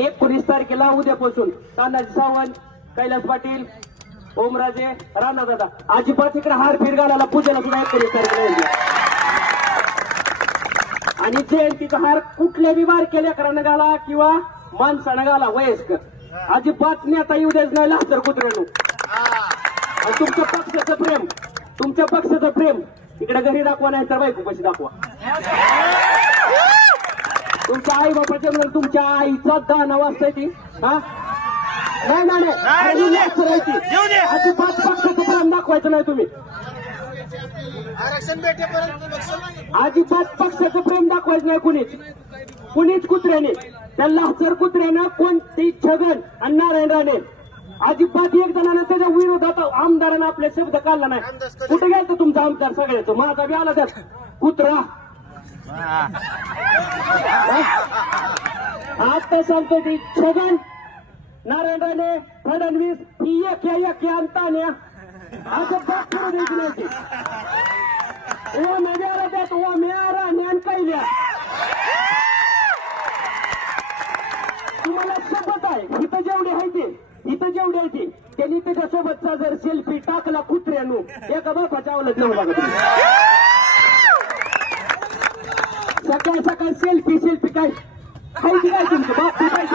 19 तारखेला उद्यापासून तानाजी सावंत, कैलास पाटील, ओमराजे, राणादादा अजिबात इकडे हार फिर घालायला पूजेला सुद्धा 19 तारखेला येईल. आणि जयंतीचा हार कुठल्या बी बारक्या लेकरानं घाला किंवा माणसानं घाला वयस्कर, अजिबात नेता येऊ द्यायचं नाही लातर कुत्र्यानो. आणि तुमच्या पक्षाचं प्रेम इकडे घरी दाखवा, नाही तर बायको कशी दाखवा. तुमच्या आई बापाच्या म्हणून तुमच्या आईचा दाना वाजताय ती. हा नाही अजिबात पक्षाचं प्रेम दाखवायचं नाही तुम्ही. आरक्षण भेटेपर्यंत अजिबात पक्षाचं प्रेम दाखवायचं नाही कुणीच कुत्र्याने. त्या लाचर कुत्र्यानं कोणती छगन आणि नारायण राणे अजिबात एक जणांना त्याच्या विरोधात आमदारांना आपले शब्द काढला नाही. कुठे गेलं तुमचा आमदार सगळ्याचं? माझा बी आला त्यात कुत्रा. आता सांगतो ती छगन, नारायण राणे, फडणवीस ही एक अंताने अजिबात करू द्यायची नाही. ओ मेरा त्यात ओ मेरा ज्ञान कैल्या तुम्हाला शपथ आहे. इथं जेवढे आहे ते त्यांनी त्याच्यासोबतचा जर सेल्फी टाकला कुत्र्यानो एका बापाच्या आवलत नव्हू लागत. सकाळ सेल्फी काय खायची काय तुमचं बाप